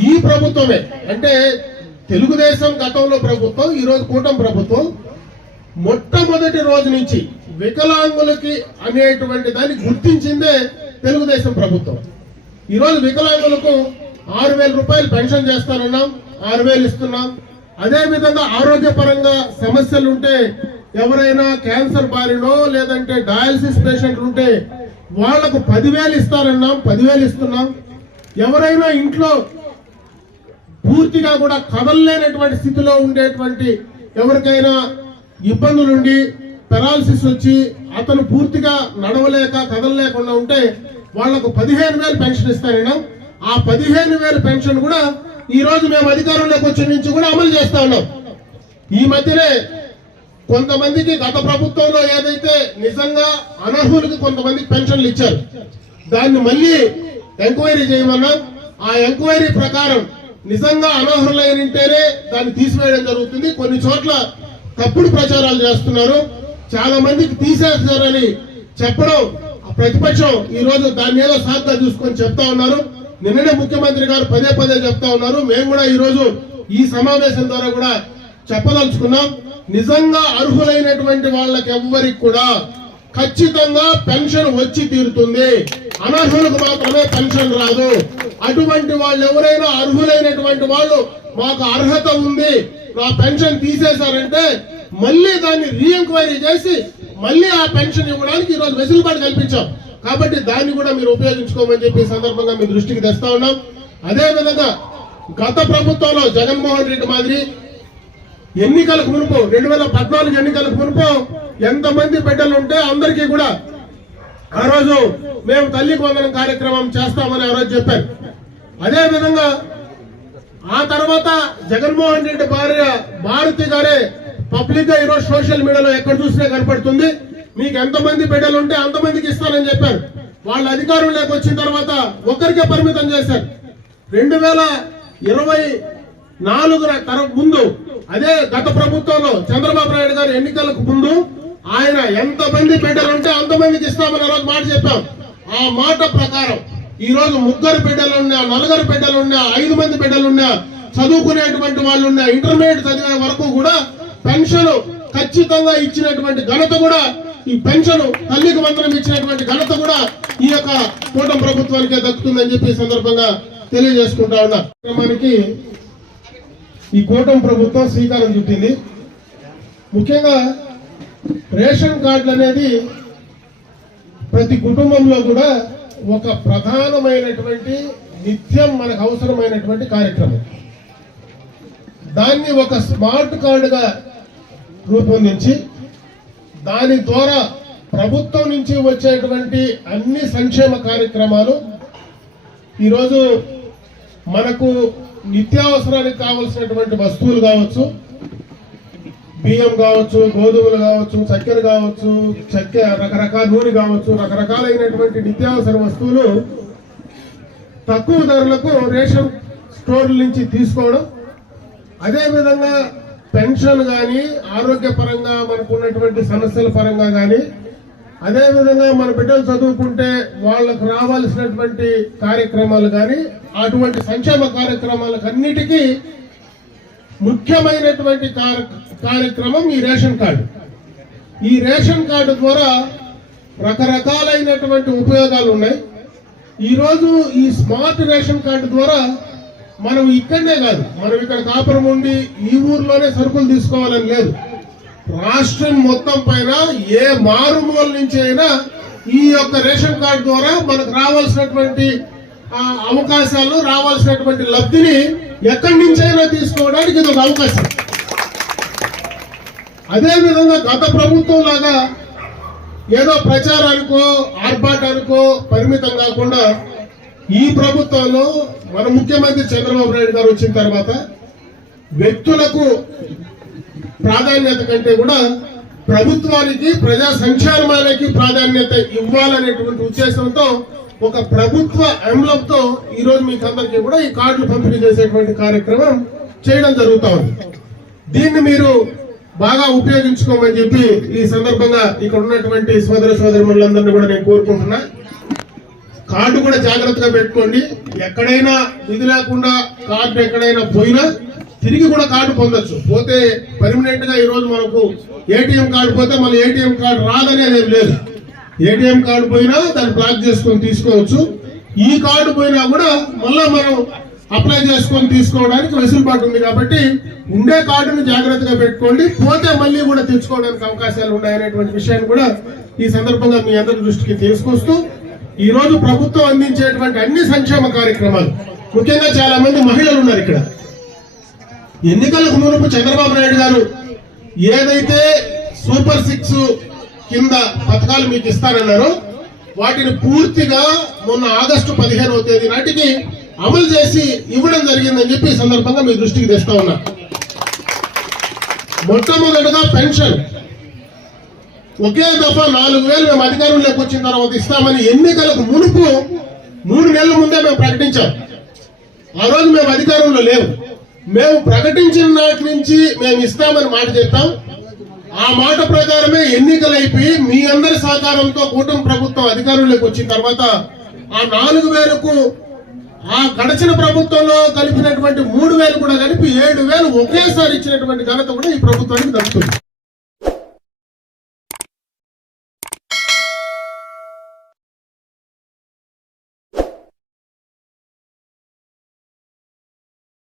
ఈ ప్రభుత్వమే అంటే తెలుగుదేశం గతంలో ప్రభుత్వం ఈ రోజు కూటమి ప్రభుత్వం మొట్టమొదటి రోజు నుంచి వికలాంగులకి అనేటువంటి దాన్ని గుర్తించిందే తెలుగుదేశం ప్రభుత్వం. ఈరోజు వికలాంగులకు ఆరు వేల రూపాయలు పెన్షన్ చేస్తానన్నాం ఆరు వేలు ఇస్తున్నాం. అదే విధంగా ఆరోగ్యపరంగా సమస్యలు ఉంటే ఎవరైనా క్యాన్సర్ బారినో లేదంటే డయాలసిస్ పేషెంట్లు ఉంటే వాళ్ళకు పదివేలు ఇస్తానన్నాం పదివేలు ఇస్తున్నాం. ఎవరైనా ఇంట్లో పూర్తిగా కూడా కదలలేనటువంటి స్థితిలో ఉండేటువంటి ఎవరికైనా ఇబ్బందులుండి పెరాలసిస్ వచ్చి అతను పూర్తిగా నడవలేక కదలలేకుండా ఉంటే వాళ్ళకు పదిహేను వేలు పెన్షన్ ఇస్తారన్నాం ఆ పదిహేను వేలు పెన్షన్ కూడా ఈ రోజు మేము అధికారంలోకి వచ్చిన నుంచి కూడా అమలు చేస్తా ఉన్నాం. ఈ మధ్యనే కొంతమందికి గత ప్రభుత్వంలో ఏదైతే నిజంగా అనర్హులకు కొంతమందికి పెన్షన్లు ఇచ్చారు దాన్ని మళ్ళీ ఎంక్వైరీ చేయమన్నాం ఆ ఎంక్వైరీ ప్రకారం నిజంగా అనర్హులైన ఉంటేనే దాన్ని తీసివేయడం జరుగుతుంది. కొన్ని చోట్ల తప్పుడు ప్రచారాలు చేస్తున్నారు. చాలా మందికి తీసేస్తారని చెప్పడం ప్రతిపక్షం ఈ రోజు దాన్ని ఏదో సాధ్గా చూసుకొని చెప్తా ఉన్నారు. నిన్ననే ముఖ్యమంత్రి గారు పదే పదే చెప్తా ఉన్నారు. మేము కూడా ఈ రోజు ఈ సమావేశం ద్వారా కూడా చెప్పదలుచుకున్నాం. నిజంగా అర్హులైనటువంటి వాళ్ళకి ఎవ్వరికి కూడా ఖచ్చితంగా పెన్షన్ వచ్చి తీరుతుంది. అనర్హులకు మాత్రమే పెన్షన్ రాదు. అటువంటి వాళ్ళు ఎవరైనా అర్హులైనటువంటి వాళ్ళు మాకు అర్హత ఉంది. నా పెన్షన్ తీసేశారంటే మళ్ళీ దాన్ని రీఎంక్వైరీ చేసి మళ్ళీ ఆ పెన్షన్ ఇవ్వడానికి ఈరోజు వెసులుబాటు కల్పించాం. కాబట్టి దాన్ని కూడా మీరు ఉపయోగించుకోమని చెప్పి సందర్భంగా మీ దృష్టికి తెస్తా ఉన్నాం. అదే విధంగా గత ప్రభుత్వంలో జగన్మోహన్ రెడ్డి మాదిరి ఎన్నికలకు మునుపు రెండు వేల పద్నాలుగు ఎన్నికలకు మునుపు ఎంతమంది బిడ్డలు ఉంటే అందరికీ కూడా ఆ రోజు మేము తల్లికి వందనం కార్యక్రమం చేస్తామని ఆ రోజు చెప్పారు. అదే విధంగా ఆ తర్వాత జగన్మోహన్ రెడ్డి భార్య భారతి గారే పబ్లిక్గా ఈరోజు సోషల్ మీడియాలో ఎక్కడ చూసినా కనపడుతుంది. మీకు ఎంతమంది బిడ్డలు ఉంటే అంతమందికి ఇస్తానని చెప్పారు. వాళ్ళ అధికారంలోకి వచ్చిన తర్వాత ఒక్కరికే పరిమితం చేశారు. రెండు వేల ఇరవై నాలుగున ముందు అదే గత ప్రభుత్వంలో చంద్రబాబు నాయుడు గారు ఎన్నికలకు ముందు ఆయన ఎంతమంది బిడ్డలు ఉంటే అంతమందికి ఇస్తామని ఆ రోజు మాట చెప్పాం. ఆ మాట ప్రకారం ఈ రోజు ముగ్గురు బిడ్డలు ఉన్నా నలుగురు బిడ్డలు ఉన్నా ఐదు మంది బిడ్డలు ఉన్నా చదువుకునేటువంటి వాళ్ళు ఉన్నా ఇంటర్మీడియట్ చదివే వరకు కూడా పెన్షన్ ఖచ్చితంగా ఇచ్చినటువంటి ఘనత కూడా ఈ పెన్షన్ తల్లికి వందనం ఇచ్చినటువంటి ఘనత కూడా ఈ యొక్క కూటమి ప్రభుత్వానికే దక్కుతుందని చెప్పి సందర్భంగా తెలియజేసుకుంటా ఉన్నా. కార్యక్రమానికి ఈ కూటమి ప్రభుత్వం శ్రీకారం చుట్టింది. ముఖ్యంగా రేషన్ కార్డులు అనేది ప్రతి కుటుంబంలో కూడా ఒక ప్రధానమైనటువంటి నిత్యం మనకు అవసరమైనటువంటి కార్యక్రమం. దాన్ని ఒక స్మార్ట్ కార్డుగా రూపొందించి దాని ద్వారా ప్రభుత్వం నుంచి వచ్చేటువంటి అన్ని సంక్షేమ కార్యక్రమాలు ఈరోజు మనకు నిత్యావసరానికి కావలసినటువంటి వస్తువులు కావచ్చు బియ్యం కావచ్చు గోధుమలు కావచ్చు చక్కెర కావచ్చు చక్కెర రకరకాల నూనె కావచ్చు రకరకాలైనటువంటి నిత్యావసర వస్తువులు తక్కువ ధరలకు రేషన్ స్టోర్ల నుంచి తీసుకోవడం అదేవిధంగా పెన్షన్ కానీ ఆరోగ్యపరంగా మనకు ఉన్నటువంటి సమస్యల పరంగా కానీ అదేవిధంగా మన బిడ్డలు చదువుకుంటే వాళ్ళకు రావాల్సినటువంటి కార్యక్రమాలు కానీ అటువంటి సంక్షేమ కార్యక్రమాలకు అన్నిటికీ ముఖ్యమైనటువంటి కార్యక్రమం ఈ రేషన్ కార్డు. ఈ రేషన్ కార్డు ద్వారా రకరకాలైనటువంటి ఉపయోగాలు ఉన్నాయి ఈరోజు ఈ స్మార్ట్ రేషన్ కార్డు ద్వారా మనం ఇక్కడనే కాదు మనం ఇక్కడ కాపురం ఉండి ఈ ఊర్లోనే సరుకులు తీసుకోవాలని లేదు. రాష్ట్రం మొత్తం పైన ఏ మారుమూల నుంచి అయినా ఈ యొక్క రేషన్ కార్డు ద్వారా మనకు రావాల్సినటువంటి అవకాశాలు రావాల్సినటువంటి లబ్ధిని ఎక్కడి నుంచైనా తీసుకోవడానికి ఇది ఒక అవకాశం. అదే విధంగా గత ప్రభుత్వం లాగా ఏదో ప్రచారానికో ఆర్భాటానికో పరిమితం కాకుండా ఈ ప్రభుత్వంలో మన ముఖ్యమంత్రి చంద్రబాబు నాయుడు గారు వచ్చిన తర్వాత వ్యక్తులకు ప్రాధాన్యత కంటే కూడా ప్రభుత్వానికి ప్రజా సంక్షేమానికి ప్రాధాన్యత ఇవ్వాలనేటువంటి ఉద్దేశంతో ఒక ప్రభుత్వ ఎంబ్లంతో ఈ రోజు మీకు అందరికీ కూడా ఈ కార్డులు పంపిణీ చేసేటువంటి కార్యక్రమం చేయడం జరుగుతా ఉంది. దీన్ని మీరు బాగా ఉపయోగించుకోమని చెప్పి ఈ సందర్భంగా ఇక్కడ ఉన్నటువంటి సోదర సోదరి కూడా నేను కోరుకుంటున్నా. కార్డు కూడా జాగ్రత్తగా పెట్టుకోండి. ఎక్కడైనా ఇది లేకుండా కార్డు ఎక్కడైనా పోయినా తిరిగి కూడా కార్డు పొందొచ్చు. పోతే పర్మనెంట్గా ఈరోజు మనకు ఏటీఎం కార్డు పోతే మళ్ళీ ఏటీఎం కార్డు రాదని అనేది లేదు. ఏటీఎం కార్డు పోయినా దాన్ని బ్లాక్ చేసుకొని తీసుకోవచ్చు. ఈ కార్డు పోయినా కూడా మళ్ళా మనం అప్లై చేసుకొని తీసుకోవడానికి వెసులుబాటు ఉంది కాబట్టి ఉండే కార్డుని జాగ్రత్తగా పెట్టుకోండి. పోతే మళ్ళీ కూడా తెచ్చుకోవడానికి అవకాశాలు ఉన్నాయనేటువంటి విషయాన్ని కూడా ఈ సందర్భంగా మీ అందరి దృష్టికి తీసుకొస్తూ ఈ రోజు ప్రభుత్వం అందించేటువంటి అన్ని సంక్షేమ కార్యక్రమాలు. ముఖ్యంగా చాలా మంది మహిళలు ఉన్నారు ఇక్కడ. ఎన్నికలకు మునుపు చంద్రబాబు నాయుడు గారు ఏదైతే సూపర్ సిక్స్ కింద పథకాలు మీకు ఇస్తానన్నారో వాటిని పూర్తిగా మొన్న ఆగస్టు పదిహేనవ తేదీ నాటికి అమలు చేసి ఇవ్వడం జరిగిందని చెప్పి ఈ సందర్భంగా మీ దృష్టికి తెస్తా ఉన్నా. మొట్టమొదటిగా పెన్షన్. ఒకే దఫా నాలుగు వేలు మేము అధికారంలోకి వచ్చిన తర్వాత ఇస్తామని ఎన్నికలకు మునుపు మూడు నెలల ముందే మేము ప్రకటించాం. ఆ రోజు మేము అధికారంలో లేవు. మేము ప్రకటించిన నాటి నుంచి మేము ఇస్తామని మాట చెప్తాం ఆ మాట ప్రకారమే ఎన్నికలు అయిపోయి మీ అందరి సహకారంతో కూటమి ప్రభుత్వం అధికారంలోకి వచ్చిన తర్వాత ఆ నాలుగు వేలకు ఆ గడిచిన ప్రభుత్వంలో కలిపినటువంటి మూడు వేలు కూడా కలిపి ఏడు వేలు ఒకేసారి ఇచ్చినటువంటి ఘనత కూడా ఈ ప్రభుత్వానికి దక్కుతుంది.